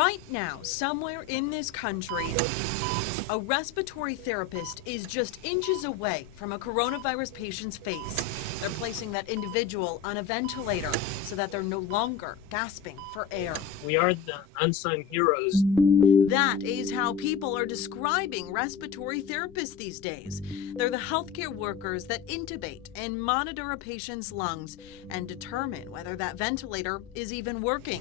Right now, somewhere in this country, a respiratory therapist is just inches away from a coronavirus patient's face. They're placing that individual on a ventilator so that they're no longer gasping for air. We are the unsung heroes. That is how people are describing respiratory therapists these days. They're the healthcare workers that intubate and monitor a patient's lungs and determine whether that ventilator is even working.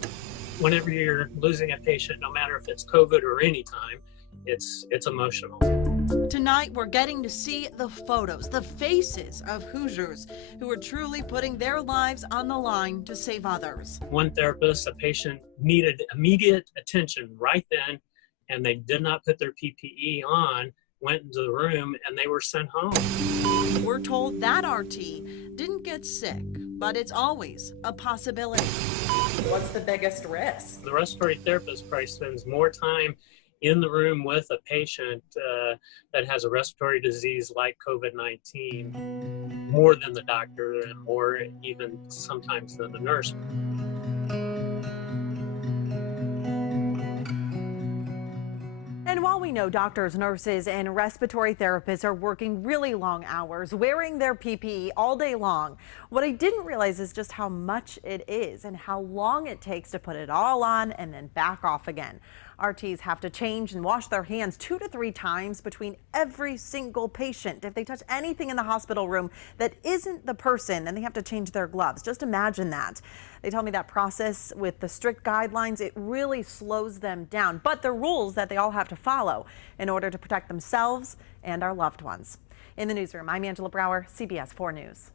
Whenever you're losing a patient, no matter if it's COVID or any time, it's emotional. Tonight, we're getting to see the photos, the faces of Hoosiers who are truly putting their lives on the line to save others. One therapist, a patient needed immediate attention right then, and they did not put their PPE on, went into the room, and they were sent home. We're told that RT didn't get sick, but it's always a possibility. What's the biggest risk? The respiratory therapist probably spends more time in the room with a patient that has a respiratory disease like COVID-19, more than the doctor, or even sometimes than the nurse. And while we know doctors, nurses, and respiratory therapists are working really long hours, wearing their PPE all day long, what I didn't realize is just how much it is and how long it takes to put it all on and then back off again. RTs have to change and wash their hands 2 to 3 times between every single patient. If they touch anything in the hospital room that isn't the person, then they have to change their gloves. Just imagine that. They tell me that process with the strict guidelines, it really slows them down. But the rules that they all have to follow in order to protect themselves and our loved ones. In the newsroom, I'm Angela Brower, CBS 4 News.